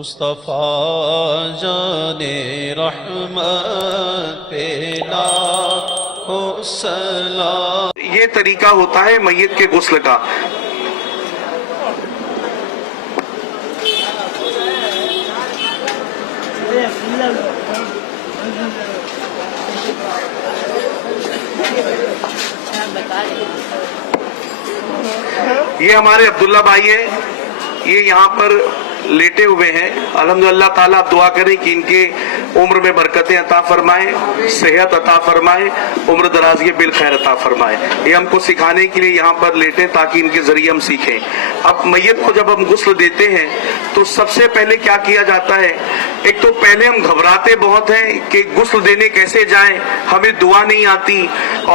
مصطفیٰ جان رحمت پہ لاکھوں سلام۔ یہ طریقہ ہوتا ہے میت کے غسل کا۔ یہ ہمارے عبداللہ بھائی ہیں، یہ یہاں پر لیٹے ہوئے ہیں۔ الحمدللہ تعالیٰ آپ دعا کریں کہ ان کے عمر میں برکتیں عطا فرمائے، صحت عطا فرمائے، عمر درازی بالخیر عطا فرمائے۔ یہ ہم کو سکھانے کے لیے یہاں پر لیٹے تاکہ ان کے ذریعے ہم سیکھیں۔ اب میت کو جب ہم غسل دیتے ہیں تو سب سے پہلے کیا کیا جاتا ہے؟ ایک تو پہلے ہم گھبراتے بہت ہیں کہ غسل دینے کیسے جائیں، ہمیں دعا نہیں آتی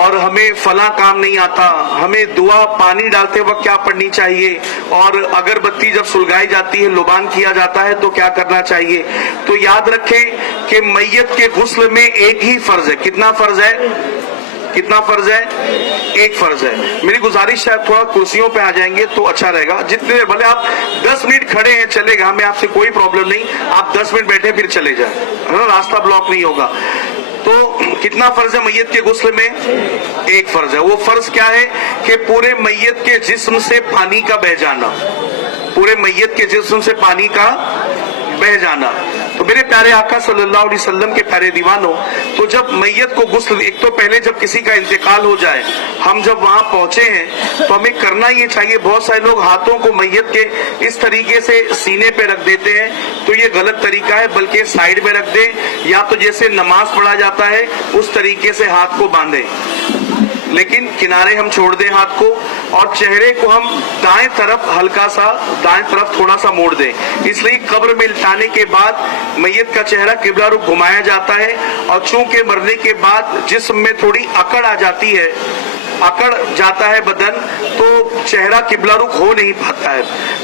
اور ہمیں فلاں کام نہیں آتا، ہمیں دعا پانی ڈالتے وقت کیا پڑھنی چاہیے، اور اگر بتی جب سلگائی جاتی ہے لبان کیا جاتا ہے تو کیا کرنا چاہیے۔ تو یاد رکھیں کہ میت کے غسل میں ایک ہی فرض ہے۔ کتنا فرض ہے؟ کتنا فرض ہے؟ ایک فرض ہے۔ میری گزارش ہے تھوڑا کرسیوں پہ آ جائیں گے تو اچھا رہے گا۔ جتنے بھلے آپ 10 منٹ کھڑے ہیں چلے گا، ہمیں آپ سے کوئی پرابلم نہیں، آپ 10 منٹ بیٹھے پھر چلے جائیں، راستہ بلاک نہیں ہوگا۔ تو کتنا فرض ہے میت کے غسل میں؟ ایک فرض ہے۔ وہ فرض کیا ہے کہ پورے میت کے جسم سے پانی کا بہہ جانا، پورے میت کے جسم سے پانی کا بہہ جانا۔ تو میرے پیارے آقا صلی اللہ علیہ وسلم کے پیارے دیوانوں، تو جب میت کو غسل، ایک تو پہلے جب کسی کا انتقال ہو جائے، ہم جب وہاں پہنچے ہیں تو ہمیں کرنا یہ چاہیے، بہت سارے لوگ ہاتھوں کو میت کے اس طریقے سے سینے پہ رکھ دیتے ہیں، تو یہ غلط طریقہ ہے، بلکہ سائیڈ میں رکھ دیں، یا تو جیسے نماز پڑھا جاتا ہے اس طریقے سے ہاتھ کو باندھیں، لیکن کنارے ہم چھوڑ دیں ہاتھ کو، اور چہرے کو ہم دائیں طرف ہلکا سا، دائیں طرف تھوڑا سا موڑ دیں۔ اس لیے قبر میں لٹانے کے بعد میت کا چہرہ قبلہ رخ گھمایا جاتا ہے، اور چونکہ مرنے کے بعد جسم میں تھوڑی اکڑ آ جاتی ہے، اکڑ جاتا ہے بدن، تو چہرہ قبلہ رخ ہو نہیں پاتا ہے۔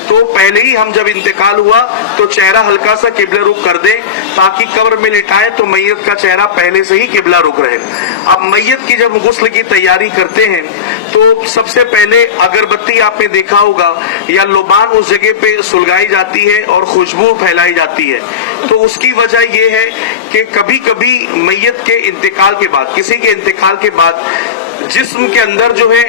تو پہلے ہی ہم جب انتقال ہوا تو چہرہ ہلکا سا قبلہ رخ کر دیں تاکہ قبر میں لٹائیں تو میت کا چہرہ پہلے سے ہی قبلہ رخ رہے۔ اب میت کی جب غسل کی تیاری کرتے ہیں تو سب سے پہلے اگربتی آپ نے دیکھا ہوگا یا لبان اس جگہ پہ سلگائی جاتی ہے اور خوشبو پھیلائی جاتی ہے۔ تو اس کی وجہ یہ ہے کہ کبھی کبھی میت کے انتقال کے بعد، کسی کے انتقال کے بعد جسم کے اندر جو ہے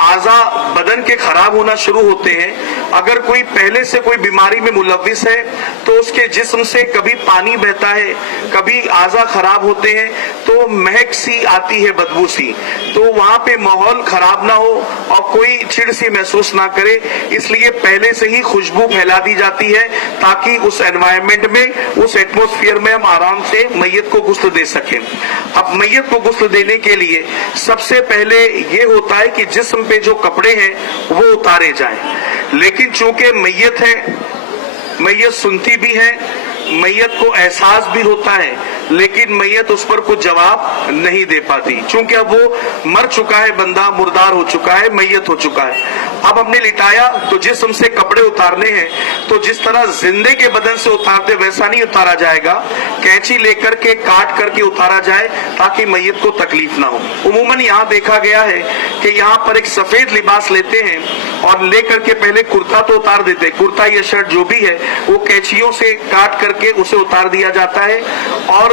اعضاء بدن کے خراب ہونا شروع ہوتے ہیں۔ اگر کوئی پہلے سے کوئی بیماری میں ملوث ہے تو اس کے جسم سے کبھی پانی بہتا ہے، کبھی اعضاء خراب ہوتے ہیں، تو مہک سی آتی ہے، بدبو سی، تو وہاں پہ ماحول خراب نہ ہو اور کوئی چڑ سی محسوس نہ کرے، اس لیے پہلے سے ہی خوشبو پھیلا دی جاتی ہے تاکہ اس انوائرمنٹ میں، اس ایٹموسفیئر میں ہم آرام سے میت کو غسل دے سکیں۔ اب میت کو غسل دینے کے لیے سب سے پہلے یہ ہوتا ہے کہ جسم پہ جو کپڑے ہیں وہ اتارے جائیں، لیکن چونکہ میت ہے، میت سنتی بھی ہے، میت کو احساس بھی ہوتا ہے، لیکن میت اس پر کچھ جواب نہیں دے پاتی، چونکہ اب وہ مر چکا ہے، بندہ مردار ہو چکا ہے، میت ہو چکا ہے۔ اب ہم نے لٹایا تو جسم سے کپڑے اتارنے ہیں، تو جس طرح زندے کے بدن سے اتارتے ویسا نہیں اتارا جائے گا، کینچی لے کر کے کاٹ کر کے اتارا جائے تاکہ میت کو تکلیف نہ ہو۔ عموماً یہاں دیکھا گیا ہے کہ یہاں پر ایک سفید لباس لیتے ہیں اور لے کر کے پہلے کرتا تو اتار دیتے، کرتا یا شرٹ جو بھی ہے وہ کینچیوں سے کاٹ کر کے اسے اتار دیا جاتا ہے، اور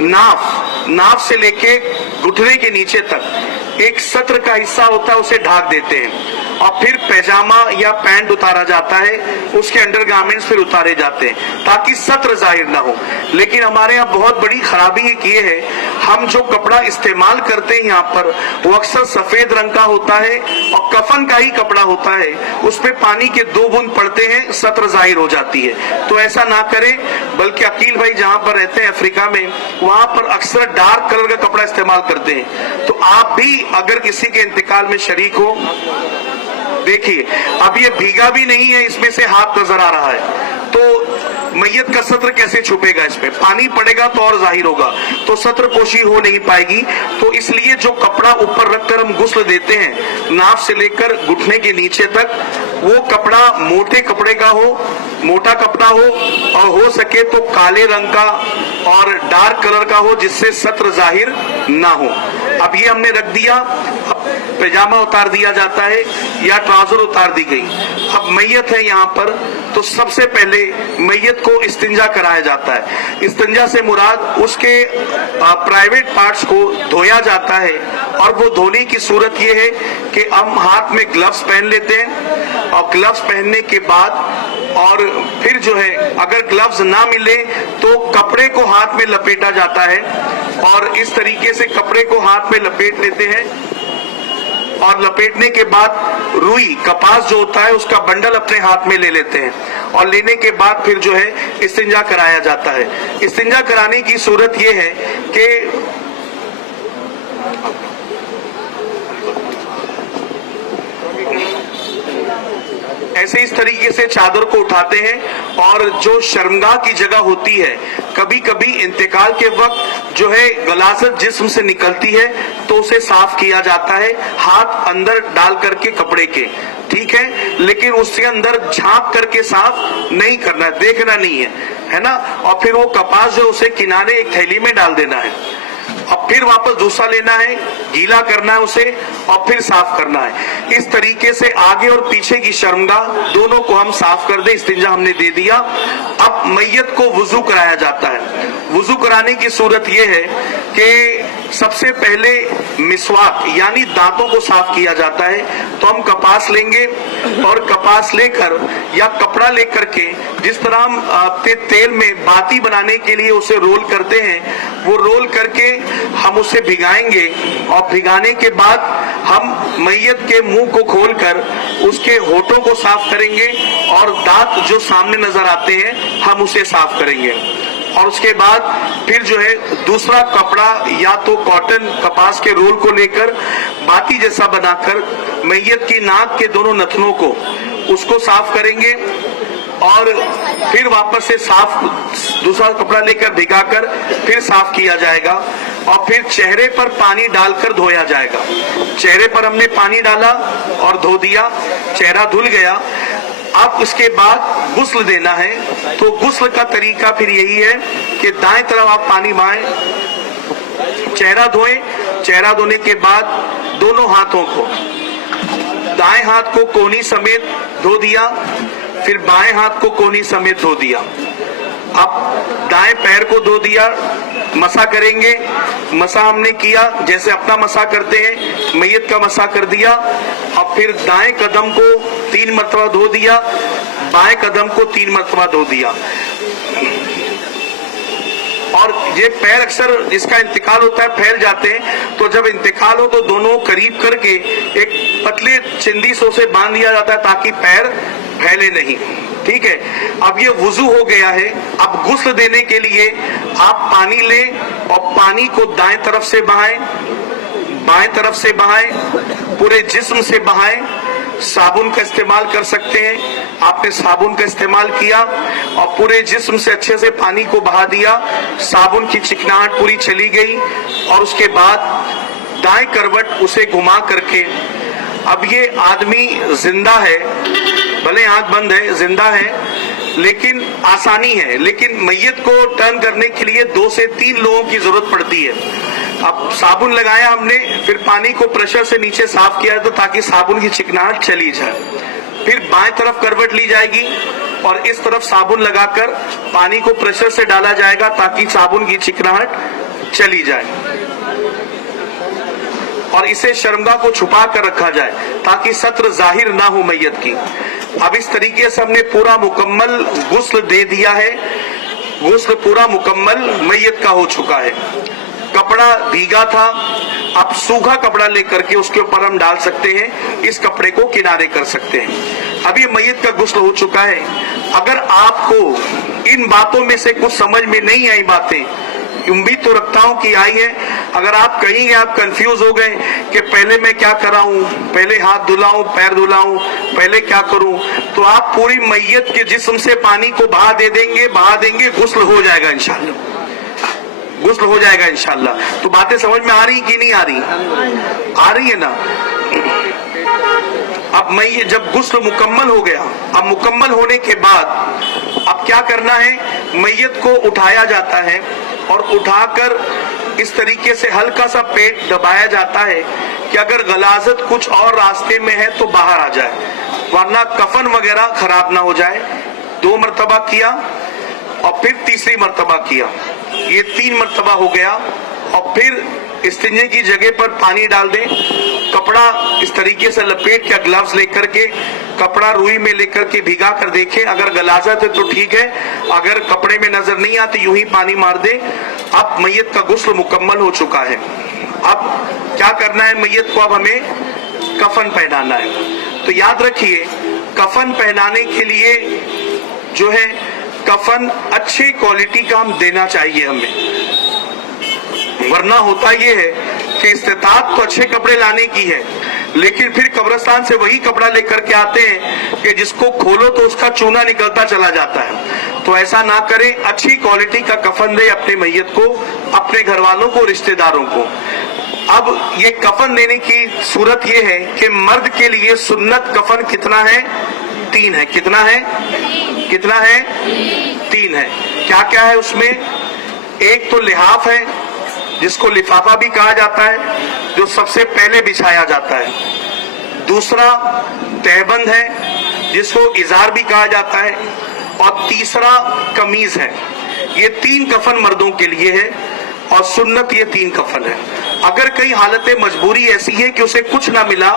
ناف سے لے کے گھٹنے کے نیچے تک ایک سطر کا حصہ ہوتا ہے اسے ڈھانک دیتے ہیں، اور پھر پیجامہ یا پینٹ اتارا جاتا ہے، اس کے انڈر گارمنٹس پھر اتارے جاتے ہیں تاکہ سطر ظاہر نہ ہو۔ لیکن ہمارے یہاں بہت بڑی خرابی یہ ہے، ہم جو کپڑا استعمال کرتے ہیں یہاں پر وہ اکثر سفید رنگ کا ہوتا ہے اور کفن کا ہی کپڑا ہوتا ہے، اس پہ پانی کے 2 بوند پڑتے ہیں، سطر ظاہر ہو جاتی ہے۔ تو ایسا نہ کریں، بلکہ عقیل بھائی جہاں پر رہتے ہیں افریقہ میں، وہاں پر اکثر ڈارک کلر کا کپڑا استعمال کرتے ہیں۔ تو آپ بھی اگر کسی کے انتقال میں شریک ہو، دیکھیے اب یہ بھیگا بھی نہیں ہے، اس میں سے ہاتھ نظر آ رہا ہے، تو میت کا سطر کیسے چھپے گا؟ اس میں پانی پڑے گا تو اور ظاہر ہوگا، تو سطر پوشی ہو نہیں پائے گی۔ تو اس لیے جو کپڑا اوپر رکھ کر ہم غسل دیتے ہیں، ناف سے لے کر گھٹنے کے نیچے تک، وہ کپڑا موٹے کپڑے کا ہو، موٹا کپڑا ہو، اور ہو سکے تو کالے رنگ کا اور ڈارک کلر کا ہو جس سے سطر ظاہر نہ ہو۔ اب یہ ہم نے رکھ دیا، اب پیجامہ اتار دیا جاتا ہے یا ٹراؤزر اتار دی گئی۔ اب میت ہے یہاں پر، तो सबसे पहले मैयत को इस्तिंजा कराया जाता है। इस्तिंजा से मुराद उसके प्राइवेट पार्ट्स को धोया जाता है, और वो धोने की सूरत ये है कि हम हाथ में ग्लव्स पहन लेते हैं, और ग्लव्स पहनने के बाद और फिर जो है अगर ग्लव्स ना मिले तो कपड़े को हाथ में लपेटा जाता है, और इस तरीके से कपड़े को हाथ में लपेट लेते हैं, और लपेटने के बाद रुई कपास जो होता है उसका बंडल अपने हाथ में ले लेते हैं, और लेने के बाद फिर जो है इस्तिंजा कराया जाता है। इस्तिंजा कराने की सूरत ये है कि ऐसे इस तरीके से चादर को उठाते हैं, और जो शर्मगाह की जगह होती है, कभी कभी इंतकाल के वक्त जो है गलाजत जिस्म से निकलती है तो उसे साफ किया जाता है, हाथ अंदर डाल करके कपड़े के, ठीक है, लेकिन उसके अंदर झांक करके साफ नहीं करना, देखना नहीं है ना। और फिर वो कपास जो उसे किनारे एक थैली में डाल देना है, अब फिर वापस दूसरा लेना है, गीला करना है उसे, और फिर साफ करना है। इस तरीके से आगे और पीछे की शर्मगाह दोनों को हम साफ कर दे। इस्तिंजा हमने दे दिया। अब मैयत को वुजू कराया जाता है। वुजू कराने की सूरत यह है कि सबसे पहले मिसवाक यानी दांतों को साफ किया जाता है। तो हम कपास लेंगे, और कपास लेकर या कपड़ा लेकर के जिस तरह हम तेल में बाती बनाने के लिए उसे रोल करते हैं, वो रोल करके हम उसे भिगाएंगे, और भिगाने के बाद हम मैयत के मुंह को खोलकर उसके होठों को साफ करेंगे, और दांत जो सामने नजर आते हैं हम उसे साफ करेंगे। और उसके बाद फिर जो है दूसरा कपड़ा या तो कॉटन कपास के रोल को लेकर बाती जैसा बनाकर मैयत की नाक के दोनों नथनों को उसको साफ करेंगे, और फिर वापस से साफ दूसरा कपड़ा लेकर भिगाकर फिर साफ किया जाएगा, और फिर चेहरे पर पानी डालकर धोया जाएगा। चेहरे पर हमने पानी डाला और धो दिया, चेहरा धुल गया। अब उसके बाद गुस्ल देना है। तो गुस्ल का तरीका फिर यही है कि दाएं तरफ आप पानी बहाएं, चेहरा धोएं, चेहरा धोने के बाद दोनों हाथों को, दाएं हाथ को कोहनी समेत धो दिया, फिर बाएं हाथ को कोहनी समेत धो दिया। अब दाएं पैर को धो दिया, मसा करेंगे। मसा हमने किया जैसे अपना मसा करते हैं, मैयत का मसा कर दिया। अब फिर दाएं कदम को 3 मरतबा धो दिया, बाएं कदम को 3 मरतबा धो दिया। और ये पैर अक्सर जिसका इंतकाल होता है फैल जाते हैं, तो जब इंतकाल हो तो दोनों करीब करके एक पतले चिंदी से उसे बांध दिया जाता है ताकि पैर फैले नहीं, ठीक है। अब ये वुजू हो गया है। अब गुस्ल देने के लिए आप पानी लें और पानी को दाएं तरफ से बहाएं, बाएं तरफ से बहाएं, पूरे जिस्म से बहाएं। साबुन का इस्तेमाल कर सकते हैं, आपने साबुन का इस्तेमाल किया और पूरे जिस्म से अच्छे से पानी को बहा दिया, साबुन की चिकनाहट पूरी चली गई। और उसके बाद दाएं करवट उसे घुमा करके, अब ये आदमी जिंदा है, भले आंख बंद है, जिंदा है, लेकिन आसानी है। लेकिन मैयत को टर्न करने के लिए 2 से 3 लोगों की जरूरत पड़ती है। अब साबुन लगाया हमने, फिर पानी को प्रेशर से नीचे साफ किया तो ताकि साबुन की चिकनाहट चली जाए। फिर बाएं तरफ करवट ली जाएगी और इस तरफ साबुन लगाकर पानी को प्रेशर से डाला जाएगा ताकि साबुन की चिकनाहट चली जाए। और इसे शर्मगाह को छुपा कर रखा जाए ताकि सत्र जाहिर ना हो मैयत की। अब इस तरीके से हमने पूरा मुकम्मल गुस्ल दे दिया है। गुस्ल पूरा मुकम्मल मैयत का हो चुका है। कपड़ा भीगा था, अब सूखा कपड़ा लेकर के उसके ऊपर हम डाल सकते हैं, इस कपड़े को किनारे कर सकते हैं। अब ये मैयत का गुस्ल हो चुका है। अगर आपको इन बातों में से कुछ समझ में नहीं आई बातें, उम्मीद तो रखता हूं कि आई है। अगर आप कहेंगे आप कंफ्यूज हो गए कि पहले मैं क्या कराऊं, पहले हाथ धुलाऊं, पैर धुलाऊं, पहले क्या करूं, तो आप पूरी मैयत के जिस्म से पानी को बहा देंगे, गुस्ल हो जाएगा इंशाल्लाह, गुस्ल हो जाएगा इंशाल्लाह। तो बातें समझ में आ रही कि नहीं आ रही? आ रही है ना? अब मैयत जब गुस्ल मुकम्मल हो गया, अब मुकम्मल होने के बाद अब क्या करना है, मैयत को उठाया जाता है और उठाकर इस तरीके से हल्का सा पेट दबाया जाता है कि अगर गलाजत कुछ और रास्ते में है तो बाहर आ जाए, वरना कफन वगैरह खराब ना हो जाए। 2 मरतबा किया और फिर तीसरी मरतबा किया, ये 3 मरतबा हो गया। और फिर इस्तिंजे की जगह पर पानी डाल दें, कपड़ा इस तरीके से लपेट के, ग्लव्स लेकर के कपड़ा रुई में लेकर के भिगा कर देखें, अगर गलाजत है तो ठीक है, अगर कपड़े में नजर नहीं आती यूं ही पानी मार दे। अब मैयत का गुस्ल मुकम्मल हो चुका है। अब क्या करना है, मैयत को अब हमें कफन पहनाना है। तो याद रखिए, कफन पहनाने के लिए जो है कफन अच्छी क्वालिटी का हम देना चाहिए हमें, वरना होता ये है कि इस्तेताअत तो अच्छे कपड़े लाने की है, लेकिन फिर कब्रिस्तान से वही कपड़ा लेकर के आते हैं कि जिसको खोलो तो उसका चूना निकलता चला जाता है। तो ऐसा ना करें, अच्छी क्वालिटी का कफन दे अपने मैयत को, अपने घर वालों को, रिश्तेदारों को। अब ये कफन देने की सूरत ये है कि मर्द के लिए सुन्नत कफन कितना है, 3 है। कितना है, कितना है, 3 है। क्या क्या है उसमें, एक तो लिहाफ है जिसको लिफाफा भी कहा जाता है, जो सबसे पहले बिछाया जाता है। दूसरा तहबंद है जिसको इजार भी कहा जाता है, और तीसरा कमीज है। ये 3 कफन मर्दों के लिए है और सुन्नत ये 3 कफन है। अगर कई हालतें मजबूरी ऐसी है कि उसे कुछ ना मिला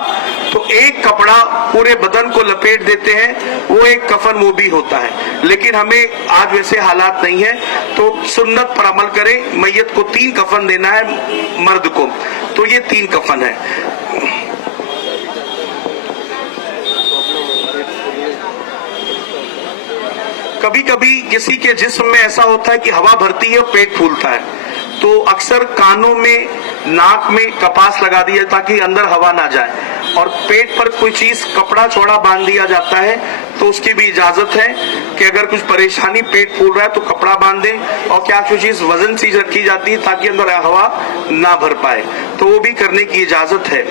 तो एक कपड़ा पूरे बदन को लपेट देते हैं, वो एक कफन वो भी होता है। लेकिन हमें आज वैसे हालात नहीं है, तो सुन्नत पर अमल करें। मैयत को 3 कफन देना है मर्द को, तो ये 3 कफन है। कभी कभी किसी के जिस्म में ऐसा होता है कि हवा भरती है और पेट फूलता है, तो अक्सर कानों में, नाक में कपास लगा दिया ताकि अंदर हवा ना जाए, और पेट पर कोई चीज कपड़ा चौड़ा बांध दिया जाता है। तो उसकी भी इजाजत है कि अगर कुछ परेशानी, पेट फूल रहा है तो कपड़ा बांध दें, और क्या कुछ चीज वजन चीज रखी जाती है ताकि अंदर हवा ना भर पाए, तो वो भी करने की इजाजत है।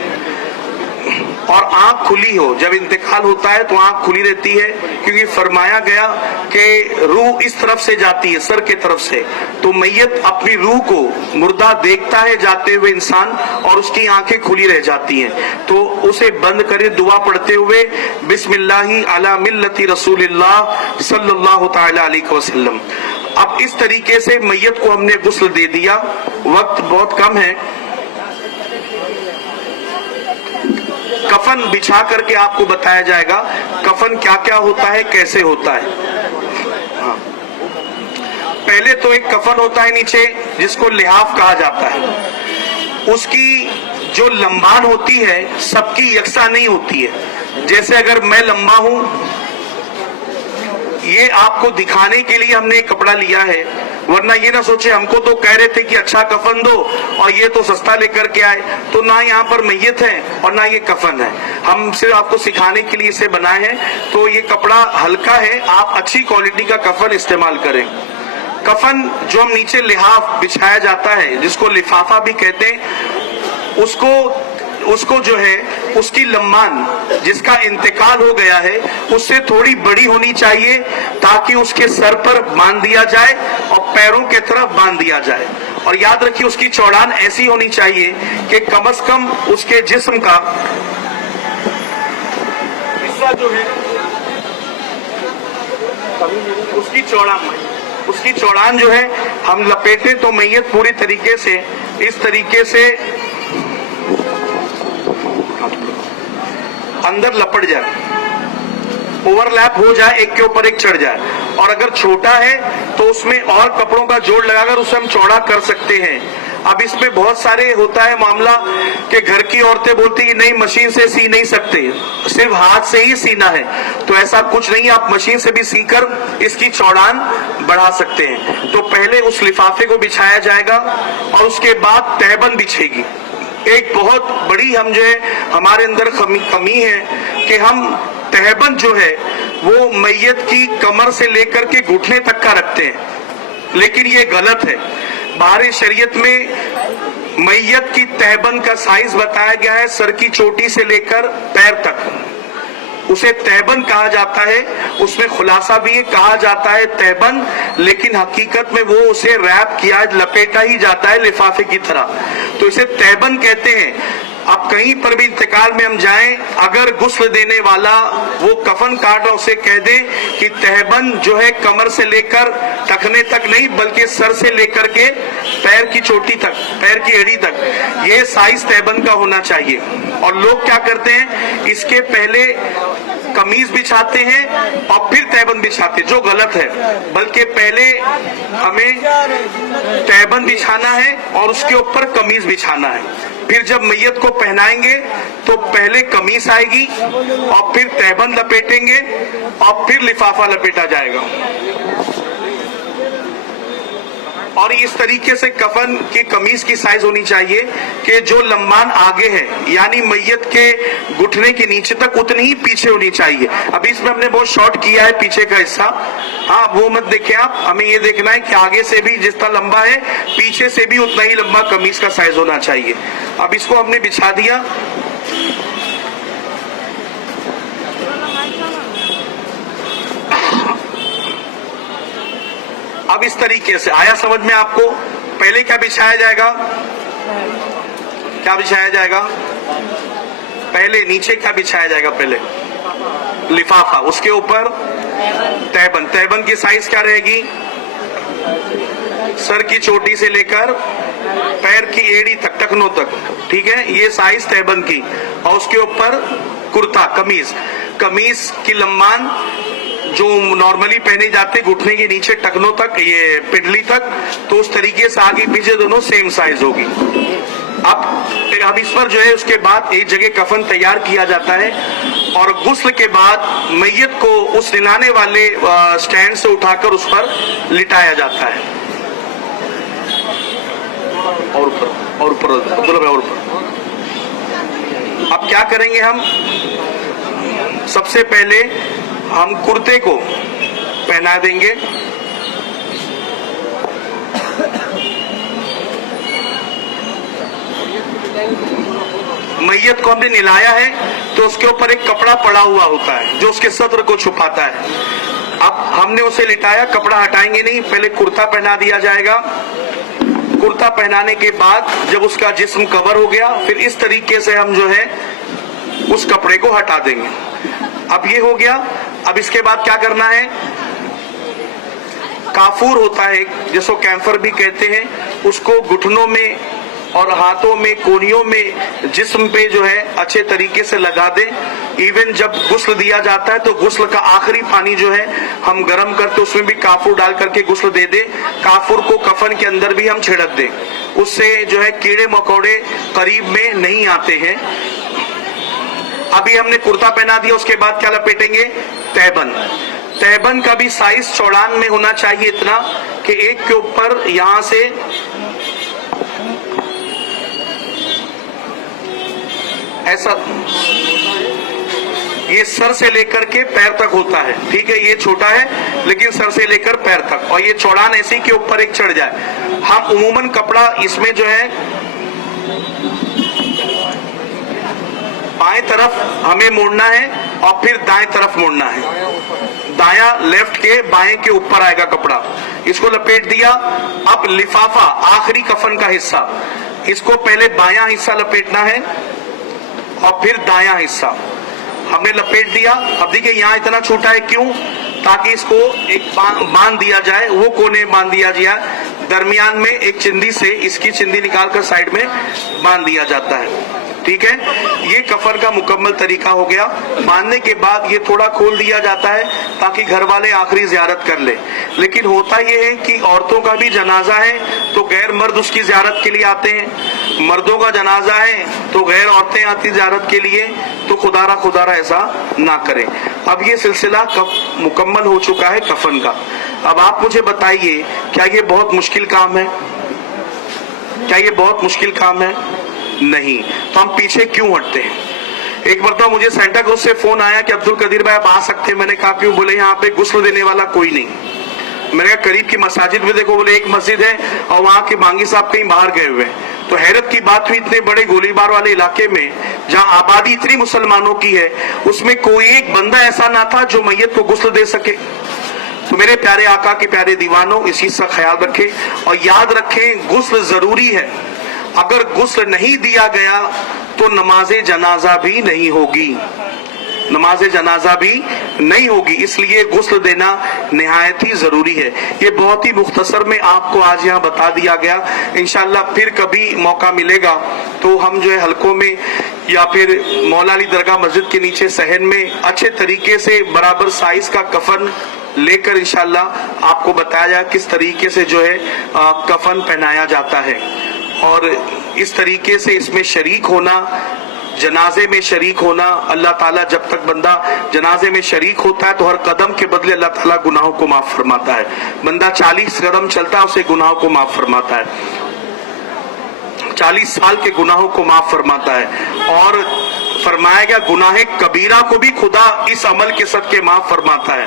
और आंख खुली हो, जब इंतकाल होता है तो आंख खुली रहती है, क्योंकि फरमाया गया कि रूह इस तरफ से जाती है, सर के तरफ से। तो मैयत अपनी रूह को, मुर्दा देखता है जाते हुए इंसान, और उसकी आंखें खुली रह जाती हैं। तो उसे बंद करे दुआ पढ़ते हुए, बिस्मिल्लाहि अला मिल्लति रसूलिल्लाह सल्लल्लाहु तआला अलैहि वसल्लम। अब इस तरीके से मैयत को हमने गुस्ल दे दिया। वक्त बहुत कम है, कफन बिछा करके आपको बताया जाएगा कफन क्या क्या होता है, कैसे होता है। हाँ। पहले तो एक कफन होता है नीचे जिसको लिहाफ कहा जाता है। उसकी जो लंबान होती है सबकी यकसा नहीं होती है। जैसे अगर मैं लंबा हूं, ये आपको दिखाने के लिए हमने एक कपड़ा लिया है, वरना ये ना सोचे हमको तो कह रहे थे कि अच्छा कफन दो और ये तो सस्ता लेकर के आए। तो ना यहाँ पर मैयत है और ना ये कफन है, हम सिर्फ आपको सिखाने के लिए इसे बनाए हैं। तो ये कपड़ा हल्का है, आप अच्छी क्वालिटी का कफन इस्तेमाल करें। कफन जो हम नीचे लिहाफ बिछाया जाता है, जिसको लिफाफा भी कहते हैं, उसको जो है उसकी लंबान, जिसका इंतकाल हो गया है, उससे थोड़ी बड़ी होनी चाहिए ताकि उसके सर पर बांध दिया जाए और पैरों के तरफ बांध दिया जाए। और याद रखिए उसकी चौड़ान ऐसी होनी चाहिए कि कम से कम उसके जिस्म का हिस्सा जो है, उसकी चौड़ान जो है हम लपेटे तो मैयत पूरी तरीके से इस तरीके से अंदर लपट जाए, ओवरलैप हो जाए, एक के ऊपर एक चढ़ जाए। और अगर छोटा है तो उसमें और कपड़ों का जोड़ लगाकर उसे हम चौड़ा कर सकते हैं। अब इसमें बहुत सारे होता है मामला कि घर की औरतें बोलती है नहीं मशीन से सी नहीं सकते, सिर्फ हाथ से ही सीना है। तो ऐसा कुछ नहीं, आप मशीन से भी सीकर इसकी चौड़ान बढ़ा सकते हैं। तो पहले उस लिफाफे को बिछाया जाएगा और उसके बाद तहबंद बिछेगी। एक बहुत बड़ी हम जो है हमारे अंदर कमी है कि हम तहबंद जो है वो मैयत की कमर से लेकर के घुटने तक का रखते हैं, लेकिन ये गलत है। बाहरी शरीयत में मैयत की तहबंद का साइज बताया गया है सर की चोटी से लेकर पैर तक, उसे तहबंद कहा जाता है। उसमें खुलासा भी कहा जाता है तहबंद, लेकिन हकीकत में वो उसे रैप किया, लपेटा ही जाता है लिफाफे की तरह, तो इसे तहबंद कहते हैं। अब कहीं पर भी इंतकाल में हम जाएं, अगर गुस्ल देने वाला वो कफन काट रहा उसे कह दे कि तहबंद जो है कमर से लेकर टखने तक नहीं बल्कि सर से लेकर के पैर की चोटी तक, पैर की एड़ी तक ये साइज तहबंद का होना चाहिए। और लोग क्या करते हैं, इसके पहले कमीज बिछाते हैं और फिर तहबंद बिछाते हैं, जो गलत है। बल्कि पहले हमें तहबंद बिछाना है और उसके ऊपर कमीज बिछाना है। फिर जब मैयत को पहनाएंगे तो पहले कमीज आएगी और फिर तहबंद लपेटेंगे और फिर लिफाफा लपेटा जाएगा। और इस तरीके से कफन की कमीज की साइज होनी चाहिए कि जो लंबान आगे है यानी मैयत के घुटने के नीचे तक उतनी ही पीछे होनी चाहिए। अभी इसमें हमने बहुत शॉर्ट किया है पीछे का हिस्सा, हाँ वो मत देखें आप, हमें ये देखना है कि आगे से भी जितना लंबा है पीछे से भी उतना ही लंबा कमीज का साइज होना चाहिए। अब इसको हमने बिछा दिया, अब इस तरीके से आया समझ में आपको। पहले क्या बिछाया जाएगा, क्या बिछाया जाएगा, पहले नीचे क्या बिछाया जाएगा, पहले लिफाफा, उसके ऊपर तहबंद। तहबंद की साइज क्या रहेगी, सर की चोटी से लेकर पैर की एड़ी तक, टखनों तक, ठीक है, ये साइज तहबंद की। और उसके ऊपर कुर्ता, कमीज, कमीज की लंबान जो नॉर्मली पहने जाते घुटने के नीचे टखनों तक, ये पिंडली तक, तो उस तरीके से आगे पीछे दोनों सेम साइज होगी। अब इस पर जो है उसके बाद एक जगह कफन तैयार किया जाता है और गुस्ल के बाद मैयत को उस निलाने वाले स्टैंड से उठाकर उस पर लिटाया जाता है। और ऊपर, और ऊपर, अब्दुल्ला भाई और ऊपर। अब क्या करेंगे हम, सबसे पहले हम कुर्ते को पहना देंगे, मैयत को हमने निलाया है तो उसके ऊपर एक कपड़ा पड़ा हुआ होता है जो उसके सत्र को छुपाता है। अब हमने उसे लिटाया, कपड़ा हटाएंगे नहीं, पहले कुर्ता पहना दिया जाएगा। कुर्ता पहनाने के बाद जब उसका जिस्म कवर हो गया फिर इस तरीके से हम जो है उस कपड़े को हटा देंगे। अब ये हो गया। अब इसके बाद क्या करना है, काफूर होता है जिसको कैंफर भी कहते हैं, उसको घुटनों में और हाथों में, कोहनियों में, जिस्म पे जो है अच्छे तरीके से लगा दें। इवन जब गुस्ल दिया जाता है तो गुस्ल का आखिरी पानी जो है हम गर्म करते उसमें भी काफूर डाल करके गुस्ल दे दें। काफूर को कफन के अंदर भी हम छिड़क दें, उससे जो है कीड़े मकोड़े करीब में नहीं आते हैं। अभी हमने कुर्ता पहना दिया, उसके बाद क्या लपेटेंगे, तहबंद। तहबंद का भी साइज चौड़ान में होना चाहिए इतना कि एक के ऊपर यहां से ऐसा, ये सर से लेकर के पैर तक होता है, ठीक है, ये छोटा है लेकिन सर से लेकर पैर तक, और ये चौड़ान ऐसी के ऊपर एक चढ़ जाए। हम उमूमन कपड़ा इसमें जो है बाएं तरफ हमें मोड़ना है और फिर दाएं तरफ मोड़ना है, दाया लेफ्ट के बाएं के ऊपर आएगा कपड़ा। इसको लपेट दिया। अब लिफाफा आखिरी कफन का हिस्सा, इसको पहले बायां हिस्सा लपेटना है और फिर दायां हिस्सा हमने लपेट दिया। अब देखिए यहाँ इतना छोटा है, क्यों, ताकि इसको एक बांध दिया जाए, वो कोने बांध दिया जाए, दरमियान में एक चिंदी से इसकी चिंदी निकालकर साइड में बांध दिया जाता है, ठीक है। ये कफन का मुकम्मल तरीका हो गया। बांधने के बाद ये थोड़ा खोल दिया जाता है ताकि घर वाले आखिरी जियारत कर ले। लेकिन होता ये है कि औरतों का भी जनाजा है तो गैर मर्द उसकी जियारत के लिए आते हैं, मर्दों का जनाजा है तो गैर औरतें आती जियारत के लिए, तो खुदारा ऐसा ना करें। अब ये सिलसिला मुकम्मल हो चुका है कफन का। अब आप मुझे बताइए, क्या ये बहुत मुश्किल काम है, क्या ये बहुत मुश्किल काम है? नहीं। तो हम पीछे क्यों हटते हैं? एक बार तो मुझे सेंटा क्रूज से फोन आया कि अब्दुल कदीर भाई आप आ सकते हैं। मैंने कहा क्यों? बोले यहाँ पे गुस्ल देने वाला कोई नहीं। मैंने कहा करीब की मसाजिद में देखो, बोले एक मस्जिद है और वहां के बांगी साहब कहीं बाहर गए हुए हैं। तो हैरत की बात हुई, इतने बड़े गोलीबार वाले इलाके में जहां आबादी इतनी मुसलमानों की है, उसमें कोई एक बंदा ऐसा ना था जो मैयत को गुस्ल दे सके। तो मेरे प्यारे आका के प्यारे दीवानों, इस चीज का ख्याल रखें और याद रखें गुस्ल जरूरी है। अगर गुस्ल नहीं दिया गया تو نماز جنازہ بھی نہیں ہوگی، نماز جنازہ بھی نہیں ہوگی، اس لیے غسل دینا نہایت ہی ضروری ہے۔ یہ بہت ہی مختصر میں آپ کو آج یہاں بتا دیا گیا۔ انشاءاللہ پھر کبھی موقع ملے گا تو ہم جو ہے حلقوں میں یا پھر مولا علی درگاہ مسجد کے نیچے صحن میں اچھے طریقے سے برابر سائز کا کفن لے کر انشاءاللہ آپ کو بتایا جائے کس طریقے سے جو ہے کفن پہنایا جاتا ہے، اور اس طریقے سے اس میں شریک ہونا، جنازے میں شریک ہونا، اللہ تعالیٰ جب تک بندہ جنازے میں شریک ہوتا ہے تو ہر قدم کے بدلے اللہ تعالیٰ گناہوں کو معاف فرماتا ہے۔ بندہ 40 قدم چلتا ہے اسے گناہوں کو معاف فرماتا ہے، 40 سال کے گناہوں کو معاف فرماتا ہے، اور فرمایا گیا گناہ کبیرہ کو بھی خدا اس عمل کے صدقے معاف فرماتا ہے۔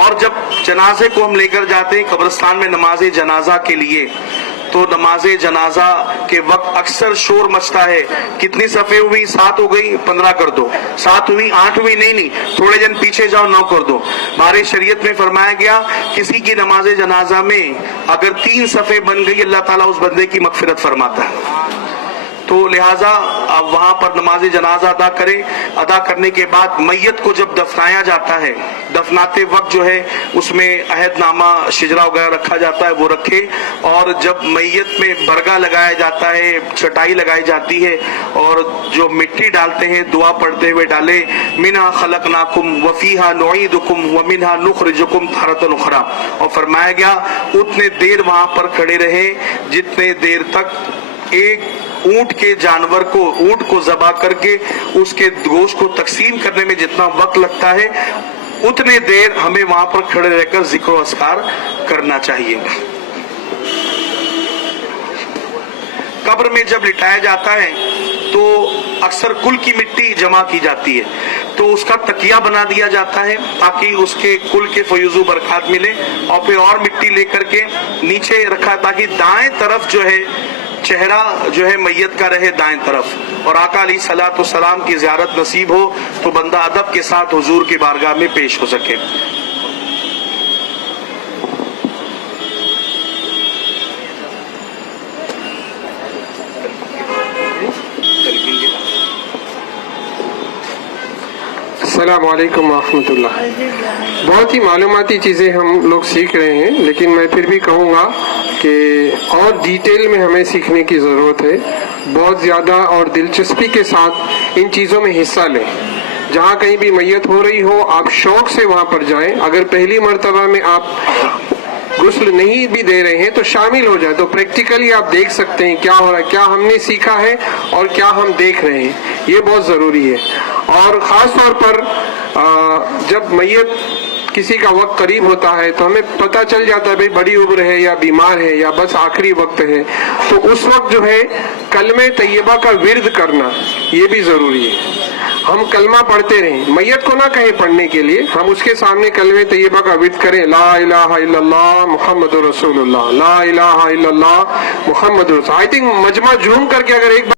اور جب جنازے کو ہم لے کر جاتے ہیں قبرستان میں نماز جنازہ کے لیے، تو نماز جنازہ کے وقت اکثر شور مچتا ہے، کتنی صفحے ہوئی؟ 7 ہو گئی، 15 کر دو، 7 ہوئی، 8 ہوئی، نہیں، تھوڑے جن پیچھے جاؤ، 9 کر دو۔ ہمارے شریعت میں فرمایا گیا کسی کی نماز جنازہ میں اگر 3 صفحے بن گئی اللہ تعالیٰ اس بندے کی مغفرت فرماتا ہے۔ تو لہٰذا اب وہاں پر نماز جنازہ ادا کرنے کے بعد میت کو جب دفنایا جاتا ہے، دفناتے وقت جو ہے اس میں عہد نامہ شجرہ وغیرہ رکھا جاتا ہے، وہ رکھے، اور جب میت میں برگا لگایا جاتا ہے، چٹائی لگائی جاتی ہے، اور جو مٹی ڈالتے ہیں دعا پڑھتے ہوئے ڈالے، منہا خلقناکم وفیہا نعیدکم ومنہا نخرجکم تارۃ اخری، اور فرمایا گیا اتنے دیر وہاں پر کھڑے رہے جتنے دیر تک ایک اونٹ کے جانور کو، اونٹ کو ذبح کر کے اس کے گوشت کو تقسیم کرنے میں جتنا وقت لگتا ہے اتنے دیر ہمیں وہاں پر کھڑے رہ کر ذکر و اذکار کرنا چاہیے۔ قبر میں جب لٹایا جاتا ہے تو اکثر کل کی مٹی جمع کی جاتی ہے، تو اس کا تکیہ بنا دیا جاتا ہے تاکہ اس کے کل کے فیوز و برکات ملے، اور پھر اور مٹی لے کر کے نیچے رکھا تاکہ دائیں طرف جو ہے چہرہ جو ہے میت کا رہے دائیں طرف، اور آقا علیہ الصلوۃ والسلام کی زیارت نصیب ہو تو بندہ ادب کے ساتھ حضور کی بارگاہ میں پیش ہو سکے۔ السلام علیکم ورحمۃ اللہ۔ بہت ہی معلوماتی چیزیں ہم لوگ سیکھ رہے ہیں، لیکن میں پھر بھی کہوں گا کہ اور ڈیٹیل میں ہمیں سیکھنے کی ضرورت ہے، بہت زیادہ اور دلچسپی کے ساتھ ان چیزوں میں حصہ لیں۔ جہاں کہیں بھی میت ہو رہی ہو آپ شوق سے وہاں پر جائیں، اگر پہلی مرتبہ میں آپ غسل نہیں بھی دے رہے ہیں تو شامل ہو جائے، تو پریکٹیکلی آپ دیکھ سکتے ہیں کیا ہو رہا ہے، کیا ہم نے سیکھا ہے اور کیا ہم دیکھ رہے ہیں، یہ بہت ضروری ہے۔ اور خاص طور پر جب میت کسی کا وقت قریب ہوتا ہے تو ہمیں پتہ چل جاتا ہے بھئی بڑی عمر ہے یا بیمار ہے یا بس آخری وقت ہے، تو اس وقت جو ہے کلمہ طیبہ کا ورد کرنا یہ بھی ضروری ہے۔ ہم کلمہ پڑھتے رہیں، میت کو نہ کہیں پڑھنے کے لیے، ہم اس کے سامنے کلمہ طیبہ کا ورد کریں، لا الہ الا اللہ محمد رسول اللہ، لا الہ الا اللہ محمد رسول۔ آئی تھنک مجمع جھوم کر کے اگر ایک